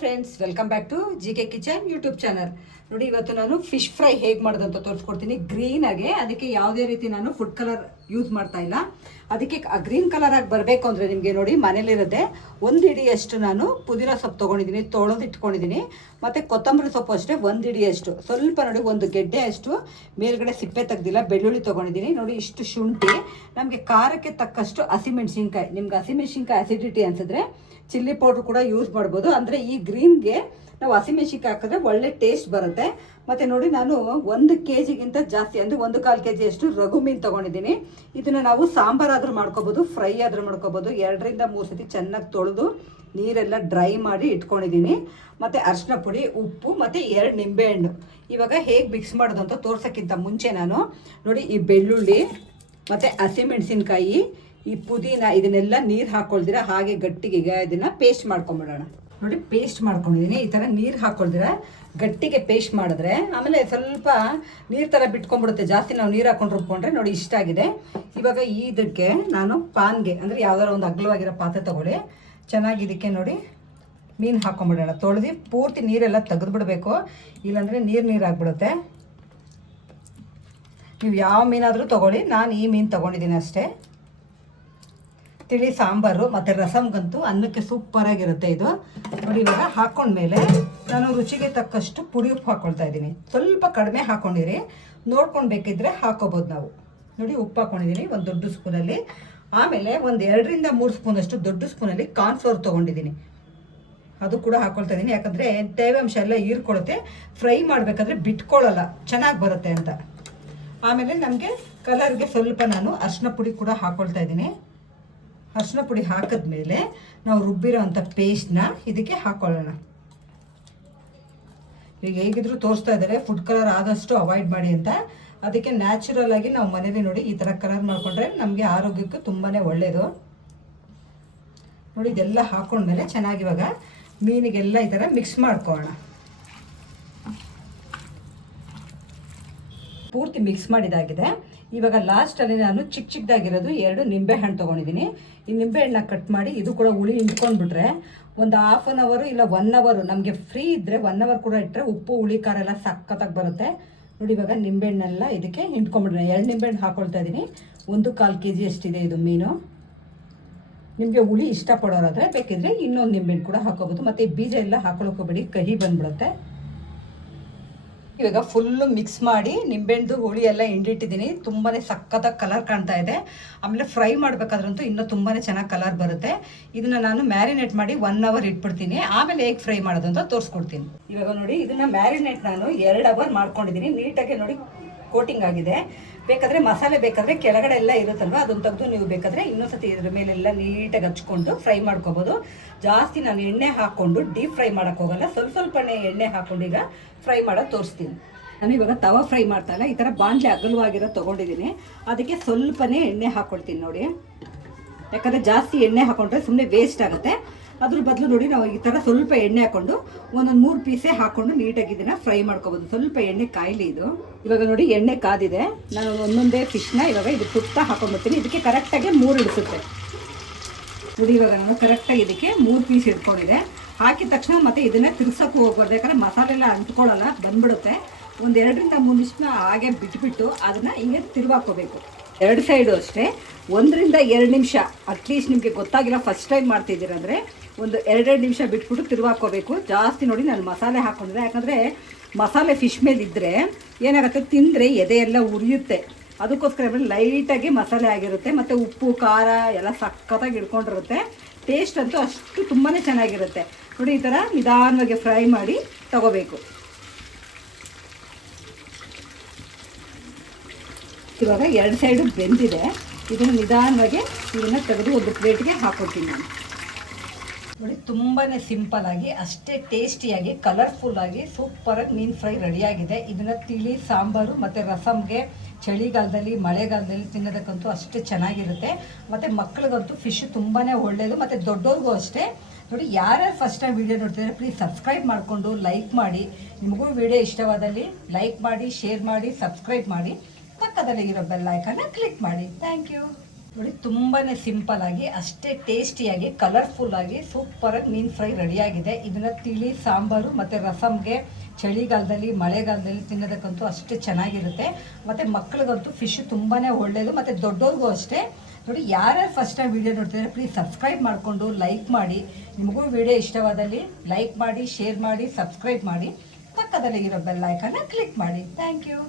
Friends, welcome back to GK kitchen YouTube channel. ನೋಡಿ, ಇವತ್ತು ನಾನು ಫಿಶ್ ಫ್ರೈ ಹೇಗೆ ಮಾಡೋದು ಅಂತ ತೋರಿಸ್ಕೊಡ್ತೀನಿ. ಗ್ರೀನಾಗೆ, ಅದಕ್ಕೆ ಯಾವುದೇ ರೀತಿ ನಾನು ಫುಡ್ ಕಲರ್ ಯೂಸ್ ಮಾಡ್ತಾ ಇಲ್ಲ. ಅದಕ್ಕೆ ಗ್ರೀನ್ ಕಲರ್ ಆಗಿ ಬರಬೇಕು ಅಂದರೆ ನಿಮಗೆ ನೋಡಿ, ಮನೇಲಿರುತ್ತೆ ಒಂದು ಹಿಡಿಯಷ್ಟು ನಾನು ಪುದೀನ ಸೊಪ್ಪು ತೊಗೊಂಡಿದ್ದೀನಿ, ತೊಳೆದು ಇಟ್ಕೊಂಡಿದ್ದೀನಿ. ಮತ್ತು ಕೊತ್ತಂಬರಿ ಸೊಪ್ಪು ಅಷ್ಟೇ ಒಂದು ಹಿಡಿಯಷ್ಟು, ಸ್ವಲ್ಪ ನೋಡಿ ಒಂದು ಗೆಡ್ಡೆ ಅಷ್ಟು ಮೇಲ್ಗಡೆ ಸಿಪ್ಪೆ ತೆಗ್ದಿಲ್ಲ, ಬೆಳ್ಳುಳ್ಳಿ ತೊಗೊಂಡಿದ್ದೀನಿ. ನೋಡಿ, ಇಷ್ಟು ಶುಂಠಿ, ನಮಗೆ ಖಾರಕ್ಕೆ ತಕ್ಕಷ್ಟು ಹಸಿಮೆಣ್ಸಿನ್ಕಾಯಿ. ನಿಮ್ಗೆ ಹಸಿಮೆಣ್ಸಿನ್ಕಾಯಿ ಅಸಿಡಿಟಿ ಅನ್ಸಿದ್ರೆ ಚಿಲ್ಲಿ ಪೌಡ್ರ್ ಕೂಡ ಯೂಸ್ ಮಾಡ್ಬೋದು. ಅಂದರೆ ಈ ಗ್ರೀನ್ಗೆ ನಾವು ಹಸಿಮೆಣ್ಸಿನ್ಕಾಯಿ ಹಾಕಿದ್ರೆ ಒಳ್ಳೆ ಟೇಸ್ಟ್ ಬರುತ್ತೆ. ಮತ್ತು ನೋಡಿ, ನಾನು 1 kg ಜಾಸ್ತಿ ಅಂದರೆ 1/4 kg ಅಷ್ಟು ರಘು ಮೀನು ತೊಗೊಂಡಿದ್ದೀನಿ. ಇದನ್ನು ನಾವು ಸಾಂಬಾರಾದರೂ ಮಾಡ್ಕೋಬೋದು, ಫ್ರೈ ಆದರೂ ಮಾಡ್ಕೋಬೋದು. 2 ರಿಂದ 3 ಸತಿ ಚೆನ್ನಾಗಿ ತೊಳೆದು ನೀರೆಲ್ಲ ಡ್ರೈ ಮಾಡಿ ಇಟ್ಕೊಂಡಿದ್ದೀನಿ. ಮತ್ತು ಅರಿಶಿನ ಪುಡಿ, ಉಪ್ಪು ಮತ್ತು 2 ನಿಂಬೆಹಣ್ಣು. ಇವಾಗ ಹೇಗೆ ಮಿಕ್ಸ್ ಮಾಡೋದು ಅಂತ ತೋರ್ಸೋಕ್ಕಿಂತ ಮುಂಚೆ ನಾನು ನೋಡಿ, ಈ ಬೆಳ್ಳುಳ್ಳಿ ಮತ್ತು ಹಸಿಮೆಣ್ಸಿನ್ಕಾಯಿ, ಈ ಪುದೀನ, ಇದನ್ನೆಲ್ಲ ನೀರು ಹಾಕ್ಕೊಳ್ದಿರ ಹಾಗೆ ಗಟ್ಟಿಗೆ ಈಗ ಇದನ್ನು ಪೇಸ್ಟ್ ಮಾಡ್ಕೊಂಬಿಡೋಣ. ನೋಡಿ, ಪೇಸ್ಟ್ ಮಾಡ್ಕೊಂಡಿದ್ದೀನಿ. ಈ ಥರ ನೀರು ಹಾಕ್ಕೊಳ್ದಿರ ಗಟ್ಟಿಗೆ ಪೇಸ್ಟ್ ಮಾಡಿದ್ರೆ ಆಮೇಲೆ ಸ್ವಲ್ಪ ನೀರು ಥರ ಬಿಟ್ಕೊಂಡ್ಬಿಡುತ್ತೆ. ಜಾಸ್ತಿ ನಾವು ನೀರು ಹಾಕೊಂಡು ರುಬ್ಕೊಂಡ್ರೆ ನೋಡಿ ಇಷ್ಟ ಆಗಿದೆ. ಇವಾಗ ಇದಕ್ಕೆ ನಾನು ಪಾನ್ಗೆ ಅಂದರೆ ಯಾವ್ದಾರ ಒಂದು ಅಗಲವಾಗಿರೋ ಪಾತ್ರೆ ತೊಗೊಳ್ಳಿ. ಚೆನ್ನಾಗಿ ಇದಕ್ಕೆ ನೋಡಿ ಮೀನು ಹಾಕ್ಕೊಂಬಿಡೋಣ. ತೊಳೆದು ಪೂರ್ತಿ ನೀರೆಲ್ಲ ತೆಗೆದುಬಿಡ್ಬೇಕು, ಇಲ್ಲಾಂದರೆ ನೀರು ಆಗಿಬಿಡುತ್ತೆ. ನೀವು ಯಾವ ಮೀನಾದರೂ ತೊಗೊಳ್ಳಿ, ನಾನು ಈ ಮೀನು ತೊಗೊಂಡಿದ್ದೀನಿ ಅಷ್ಟೇ. ತಿಳಿ ಸಾಂಬಾರು ಮತ್ತು ರಸಮ್ಗಂತೂ ಅನ್ನಕ್ಕೆ ಸೂಪರಾಗಿರುತ್ತೆ ಇದು. ನೋಡಿ, ಇವಾಗ ಹಾಕ್ಕೊಂಡ್ಮೇಲೆ ನಾನು ರುಚಿಗೆ ತಕ್ಕಷ್ಟು ಪುಡಿ ಉಪ್ಪು ಹಾಕ್ಕೊಳ್ತಾ ಇದ್ದೀನಿ. ಸ್ವಲ್ಪ ಕಡಿಮೆ ಹಾಕ್ಕೊಂಡಿರಿ, ನೋಡ್ಕೊಂಡು ಬೇಕಿದ್ರೆ ಹಾಕೋಬೋದು ನಾವು. ನೋಡಿ, ಉಪ್ಪು ಹಾಕ್ಕೊಂಡಿದ್ದೀನಿ ಒಂದು ದೊಡ್ಡ ಸ್ಪೂನಲ್ಲಿ. ಆಮೇಲೆ ಒಂದು 2 ರಿಂದ 3 ಸ್ಪೂನಷ್ಟು ದೊಡ್ಡ ಸ್ಪೂನಲ್ಲಿ ಕಾರ್ನ್ಫ್ಲೋರ್ ತೊಗೊಂಡಿದ್ದೀನಿ, ಅದು ಕೂಡ ಹಾಕ್ಕೊಳ್ತಾ ಇದ್ದೀನಿ. ಯಾಕಂದರೆ ತೇವಾಂಶ ಎಲ್ಲ ಹೀರ್ಕೊಳ್ಳುತ್ತೆ, ಫ್ರೈ ಮಾಡಬೇಕಾದ್ರೆ ಬಿಟ್ಕೊಳ್ಳಲ್ಲ, ಚೆನ್ನಾಗಿ ಬರುತ್ತೆ ಅಂತ. ಆಮೇಲೆ ನಮಗೆ ಕಲರ್ಗೆ ಸ್ವಲ್ಪ ನಾನು ಅರಿಶಿನ ಪುಡಿ ಕೂಡ ಹಾಕ್ಕೊಳ್ತಾ ಇದ್ದೀನಿ. ಅರಿಶಿನ ಪುಡಿ ಹಾಕಿದ್ಮೇಲೆ ನಾವು ರುಬ್ಬಿರೋ ಅಂಥ ಪೇಸ್ಟ್ನ ಇದಕ್ಕೆ ಹಾಕ್ಕೊಳ್ಳೋಣ. ಈಗ ಹೇಗಿದ್ರು ತೋರಿಸ್ತಾ ಇದ್ದಾರೆ ಫುಡ್ ಕಲರ್ ಆದಷ್ಟು ಅವಾಯ್ಡ್ ಮಾಡಿ ಅಂತ. ಅದಕ್ಕೆ ನ್ಯಾಚುರಲ್ ಆಗಿ ನಾವು ಮನೇಲಿ ನೋಡಿ ಈ ಥರ ಕಲರ್ ಮಾಡಿಕೊಂಡ್ರೆ ನಮಗೆ ಆರೋಗ್ಯಕ್ಕೆ ತುಂಬಾ ಒಳ್ಳೆಯದು. ನೋಡಿ, ಇದೆಲ್ಲ ಹಾಕ್ಕೊಂಡ್ಮೇಲೆ ಚೆನ್ನಾಗಿ ಇವಾಗ ಮೀನಿಗೆಲ್ಲ ಈ ಥರ ಮಿಕ್ಸ್ ಮಾಡ್ಕೊಳ್ಳೋಣ. ಪೂರ್ತಿ ಮಿಕ್ಸ್ ಮಾಡಿದಾಗಿದೆ. ಇವಾಗ ಲಾಸ್ಟಲ್ಲಿ ನಾನು ಚಿಕ್ಕದಾಗಿರೋದು 2 ನಿಂಬೆಹಣ್ಣು ತೊಗೊಂಡಿದ್ದೀನಿ. ಈ ನಿಂಬೆಹಣ್ಣನ್ನ ಕಟ್ ಮಾಡಿ ಇದು ಕೂಡ ಹುಳಿ ಹಿಂಡ್ಕೊಂಡ್ಬಿಟ್ರೆ ಒಂದು 1/2 hour ಇಲ್ಲ 1 hour ನಮಗೆ ಫ್ರೀ ಇದ್ದರೆ 1 hour ಕೂಡ ಇಟ್ಟರೆ ಉಪ್ಪು ಹುಳಿ ಖಾರ ಎಲ್ಲ ಸಖತ್ತಾಗಿ ಬರುತ್ತೆ. ನೋಡಿ, ಇವಾಗ ನಿಂಬೆಹಣ್ಣೆಲ್ಲ ಇದಕ್ಕೆ ಹಿಂಡ್ಕೊಂಡ್ಬಿಟ್ರೆ 2 ನಿಂಬೆಹಣ್ಣು ಹಾಕ್ಕೊಳ್ತಾ ಇದ್ದೀನಿ. 1/4 kg ಅಷ್ಟಿದೆ ಇದು ಮೀನು. ನಿಮಗೆ ಹುಳಿ ಇಷ್ಟಪಡೋರಾದರೆ ಬೇಕಿದ್ರೆ ಇನ್ನೊಂದು ನಿಂಬೆಹಣ್ಣು ಕೂಡ ಹಾಕೋಬೋದು. ಮತ್ತು ಈ ಬೀಜ ಎಲ್ಲ ಹಾಕೊಳ್ಳೋಕೋಬೇಡಿ, ಕಹಿ ಬಂದ್ಬಿಡುತ್ತೆ. ಇವಾಗ ಫುಲ್ಲು ಮಿಕ್ಸ್ ಮಾಡಿ ನಿಂಬೆಹಣ್ಣು ಹುಳಿ ಎಲ್ಲ ಹಿಂಡಿಟ್ಟಿದ್ದೀನಿ. ತುಂಬಾ ಸಖತ್ತಾಗಿ ಕಲರ್ ಕಾಣ್ತಾ ಇದೆ. ಆಮೇಲೆ ಫ್ರೈ ಮಾಡಬೇಕಾದ್ರಂತೂ ಇನ್ನೂ ತುಂಬಾ ಚೆನ್ನಾಗಿ ಕಲರ್ ಬರುತ್ತೆ. ಇದನ್ನು ನಾನು ಮ್ಯಾರಿನೇಟ್ ಮಾಡಿ 1 hour ಇಟ್ಬಿಡ್ತೀನಿ. ಆಮೇಲೆ ಹೇಗೆ ಫ್ರೈ ಮಾಡೋದು ಅಂತ ತೋರಿಸ್ಕೊಡ್ತೀನಿ. ಇವಾಗ ನೋಡಿ, ಇದನ್ನು ಮ್ಯಾರಿನೇಟ್ ನಾನು 2 hour ಮಾಡ್ಕೊಂಡಿದ್ದೀನಿ. ನೀಟಾಗಿ ನೋಡಿ ಕೋಟಿಂಗ್ ಆಗಿದೆ. ಬೇಕಾದರೆ ಮಸಾಲೆ ಬೇಕಾದರೆ ಕೆಳಗಡೆ ಎಲ್ಲ ಇರುತ್ತಲ್ವ, ಅದನ್ನು ತೆಗೆದು ನೀವು ಬೇಕಾದರೆ ಇನ್ನೊಂದ್ಸತಿ ಇದ್ರ ಮೇಲೆಲ್ಲ ನೀಟಾಗಿ ಹಚ್ಕೊಂಡು ಫ್ರೈ ಮಾಡ್ಕೋಬೋದು. ಜಾಸ್ತಿ ನಾನು ಎಣ್ಣೆ ಹಾಕ್ಕೊಂಡು ಡೀಪ್ ಫ್ರೈ ಮಾಡೋಕ್ಕೆ ಹೋಗಲ್ಲ, ಸ್ವಲ್ಪನೇ ಎಣ್ಣೆ ಹಾಕ್ಕೊಂಡು ಈಗ ಫ್ರೈ ಮಾಡೋದು ತೋರಿಸ್ತೀನಿ. ನಾನು ಇವಾಗ ತವಾ ಫ್ರೈ ಮಾಡ್ತಾ ಇಲ್ಲ, ಈ ಥರ ಬಾಣಲೆ ಅಗಲವಾಗಿರೋ ತೊಗೊಂಡಿದ್ದೀನಿ. ಅದಕ್ಕೆ ಸ್ವಲ್ಪನೇ ಎಣ್ಣೆ ಹಾಕ್ಕೊಳ್ತೀನಿ ನೋಡಿ. ಯಾಕಂದರೆ ಜಾಸ್ತಿ ಎಣ್ಣೆ ಹಾಕ್ಕೊಂಡ್ರೆ ಸುಮ್ಮನೆ ವೇಸ್ಟ್ ಆಗುತ್ತೆ. ಅದ್ರ ಬದಲು ನೋಡಿ, ನಾವು ಈ ಥರ ಸ್ವಲ್ಪ ಎಣ್ಣೆ ಹಾಕ್ಕೊಂಡು 3 ಪೀಸೇ ಹಾಕ್ಕೊಂಡು ನೀಟಾಗಿ ಇದನ್ನು ಫ್ರೈ ಮಾಡ್ಕೋಬೋದು. ಸ್ವಲ್ಪ ಎಣ್ಣೆ ಕಾಯಿಲಿ ಇದು. ಇವಾಗ ನೋಡಿ, ಎಣ್ಣೆ ಕಾದಿದೆ. ನಾನು ಒಂದೊಂದೇ ಫಿಶ್ನ ಇವಾಗ ಇದು ಸುತ್ತ ಹಾಕೊಂಡ್ಬಿಡ್ತೀನಿ. ಇದಕ್ಕೆ ಕರೆಕ್ಟಾಗಿ 3 ಇಡಿಸುತ್ತೆ ನೋಡಿ. ಇವಾಗ ನಾನು ಕರೆಕ್ಟಾಗಿ ಇದಕ್ಕೆ 3 ಪೀಸ್ ಇಟ್ಕೊಂಡಿದೆ. ಹಾಕಿದ ತಕ್ಷಣ ಮತ್ತೆ ಇದನ್ನೇ ತಿರ್ಸೋಕ್ಕೂ ಹೋಗ್ಬಾರ್ದು, ಯಾಕಂದರೆ ಮಸಾಲೆ ಎಲ್ಲ ಅಂಟ್ಕೊಳ್ಳಲ್ಲ, ಬಂದ್ಬಿಡುತ್ತೆ. ಒಂದು 2 ರಿಂದ 3 ನಿಮಿಷ ಹಾಗೆ ಬಿಟ್ಬಿಟ್ಟು ಅದನ್ನು ಹಿಂಗೆ ತಿರುವಾಕೋಬೇಕು 2 ಸೈಡು ಅಷ್ಟೇ. 1 ರಿಂದ 2 ನಿಮಿಷ ಅಟ್ಲೀಸ್ಟ್. ನಿಮಗೆ ಗೊತ್ತಾಗಿಲ್ಲ ಫಸ್ಟ್ ಟೈಮ್ ಮಾಡ್ತಿದ್ದೀರಂದರೆ ಒಂದು 2 ನಿಮಿಷ ಬಿಟ್ಬಿಟ್ಟು ತಿರುವಾಕೋಬೇಕು. ಜಾಸ್ತಿ ನೋಡಿ ನಾನು ಮಸಾಲೆ ಹಾಕ್ಕೊಂಡಿದ್ದೆ, ಯಾಕಂದರೆ ಮಸಾಲೆ ಫಿಶ್ ಮೇಲೆ ಇದ್ದರೆ ಏನಾಗುತ್ತೆ, ತಿಂದರೆ ಎದೆ ಎಲ್ಲ ಉರಿಯುತ್ತೆ. ಅದಕ್ಕೋಸ್ಕರ ಲೈಟಾಗಿ ಮಸಾಲೆ ಆಗಿರುತ್ತೆ. ಮತ್ತು ಉಪ್ಪು ಖಾರ ಎಲ್ಲ ಸಖತ್ತಾಗಿ ಇಟ್ಕೊಂಡಿರುತ್ತೆ. ಟೇಸ್ಟ್ ಅಂತೂ ಅಷ್ಟು ತುಂಬಾ ಚೆನ್ನಾಗಿರುತ್ತೆ. ನೋಡಿ, ಈ ಥರ ನಿಧಾನವಾಗಿ ಫ್ರೈ ಮಾಡಿ ತಗೋಬೇಕು. ಇವಾಗ 2 ಸೈಡು ಬೆಂದಿದೆ. ಇದನ್ನು ನಿಧಾನವಾಗಿ ಇದನ್ನು ತೆಗೆದು ಒಂದು ಪ್ಲೇಟ್ಗೆ ಹಾಕ್ಕೊಡ್ತೀನಿ ನಾನು. ನೋಡಿ, ತುಂಬಾ ಸಿಂಪಲ್ಲಾಗಿ ಅಷ್ಟೇ ಟೇಸ್ಟಿಯಾಗಿ ಕಲರ್ಫುಲ್ಲಾಗಿ ಸೂಪರಾಗಿ ಮೀನು ಫ್ರೈ ರೆಡಿಯಾಗಿದೆ. ಇದನ್ನು ತಿಳಿ ಸಾಂಬಾರು ಮತ್ತು ರಸಮ್ಗೆ ಚಳಿಗಾಲದಲ್ಲಿ ಮಳೆಗಾಲದಲ್ಲಿ ತಿನ್ನೋದಕ್ಕಂತೂ ಅಷ್ಟೇ ಚೆನ್ನಾಗಿರುತ್ತೆ. ಮತ್ತು ಮಕ್ಕಳಿಗಂತೂ ಫಿಶ್ ತುಂಬಾ ಒಳ್ಳೆಯದು, ಮತ್ತು ದೊಡ್ಡವ್ರಿಗೂ ಅಷ್ಟೇ. ನೋಡಿ, ಯಾರ್ಯಾರು ಫಸ್ಟ್ ಟೈಮ್ ವೀಡಿಯೋ ನೋಡ್ತಿದ್ದಾರೆ ಪ್ಲೀಸ್ ಸಬ್ಸ್ಕ್ರೈಬ್ ಮಾಡಿಕೊಂಡು ಲೈಕ್ ಮಾಡಿ. ನಿಮಗೂ ವಿಡಿಯೋ ಇಷ್ಟವಾದಲ್ಲಿ ಲೈಕ್ ಮಾಡಿ, ಶೇರ್ ಮಾಡಿ, ಸಬ್ಸ್ಕ್ರೈಬ್ ಮಾಡಿ. ಪಕ್ಕದಲ್ಲಿ ಇರೋ ಬೆಲ್ ಐಕಾನ್ನ ಕ್ಲಿಕ್ ಮಾಡಿ. Thank you. ನೋಡಿ ತುಂಬಾ ಸಿಂಪಲ್ ಆಗಿ ಅಷ್ಟೇ ಟೇಸ್ಟಿಯಾಗಿ ಕಲರ್ಫುಲ್ಲಾಗಿ ಸೂಪರಾಗಿ ಮೀನು ಫ್ರೈ ರೆಡಿಯಾಗಿದೆ. ಇದನ್ನು ತಿಳಿ ಸಾಂಬಾರು ಮತ್ತು ರಸಮ್ಗೆ ಚಳಿಗಾಲದಲ್ಲಿ ಮಳೆಗಾಲದಲ್ಲಿ ತಿನ್ನೋದಕ್ಕಂತೂ ಅಷ್ಟೇ ಚೆನ್ನಾಗಿರುತ್ತೆ. ಮತ್ತು ಮಕ್ಕಳಿಗಂತೂ ಫಿಶ್ ತುಂಬಾ ಒಳ್ಳೆಯದು, ಮತ್ತು ದೊಡ್ಡವ್ರಿಗೂ ಅಷ್ಟೇ. ನೋಡಿ ಯಾರ್ಯಾರು ಫಸ್ಟ್ ಟೈಮ್ ವೀಡಿಯೋ ನೋಡ್ತಿದ್ದಾರೆ ಪ್ಲೀಸ್ ಸಬ್ಸ್ಕ್ರೈಬ್ ಮಾಡಿಕೊಂಡು ಲೈಕ್ ಮಾಡಿ. ನಿಮಗೂ ವಿಡಿಯೋ ಇಷ್ಟವಾದಲ್ಲಿ ಲೈಕ್ ಮಾಡಿ, ಶೇರ್ ಮಾಡಿ, ಸಬ್ಸ್ಕ್ರೈಬ್ ಮಾಡಿ, ಪಕ್ಕದಲ್ಲಿ ಇರೋ ಬೆಲ್ ಐಕನ್ನ ಕ್ಲಿಕ್ ಮಾಡಿ. Thank you.